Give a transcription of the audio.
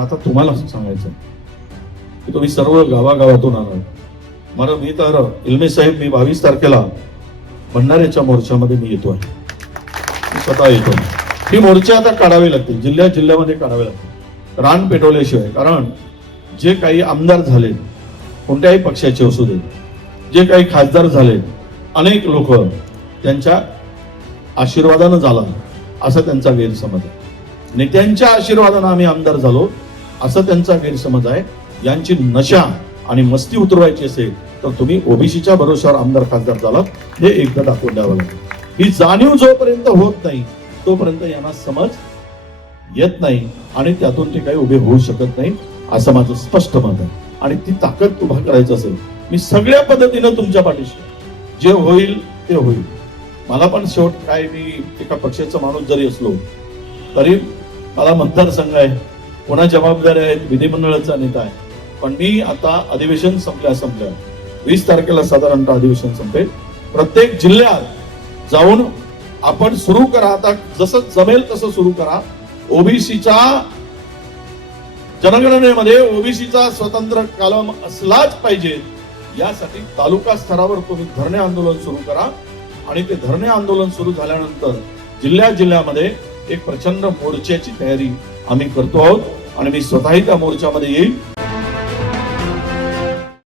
आता तुम्हाला सांगायचं की तुम्ही सर्व गावागावातून आलात. मला मी तर इल्मे साहेब, मी 22 तारखेला भंडाऱ्याच्या मोर्चामध्ये मी येतो आहे, मी स्वतः येतो. ही मोर्चे आता काढावे लागतील, जिल्ह्यामध्ये काढावे लागतील, रान पेटवल्याशिवाय. कारण जे काही आमदार झाले, कोणत्याही पक्षाचे असू दे, जे काही खासदार झाले, अनेक लोक त्यांच्या आशीर्वादानं झाला असा त्यांचा गैरसमज आहे. नेत्यांच्या आशीर्वादानं आम्ही आमदार झालो असं त्यांचा गैरसमज आहे. यांची नशा आणि मस्ती उतरवायची असेल तर तुम्ही ओबीसीच्या भरोश्यावर आमदार खासदार झालात हे एकदा दाखवून द्यावं लागेल. ही जाणीव जोपर्यंत होत नाही तोपर्यंत यांना समज येत नाही आणि त्यातून ते काही उभे होऊ शकत नाही असं माझं स्पष्ट मत आहे. आणि ती ताकद उभा करायची असेल, मी सगळ्या पद्धतीनं तुमच्या पाठीशी, जे होईल ते होईल. मला पण शेवट काय, मी एका पक्षाचा माणूस जरी असलो तरी मला मतदारसंघ आहे, पुन्हा जबाबदारी आहेत, विधिमंडळाचा नेता आहे. पण मी आता अधिवेशन संपल्या 20 तारखेला साधारणतः अधिवेशन संपेल. प्रत्येक जिल्ह्यात जाऊन आपण सुरू करा, आता जसं जमेल तसं सुरू करा. ओबीसीच्या जनगणनेमध्ये ओबीसीचा स्वतंत्र कलम असलाच पाहिजे यासाठी तालुका स्तरावर तुम्ही धरणे आंदोलन सुरू करा. आणि ते धरणे आंदोलन सुरू झाल्यानंतर जिल्ह्यामध्ये एक प्रचंड मोर्चाची तयारी आम्ही करतो आहोत आणि मी स्वतःही त्या मोर्चामध्ये येईल.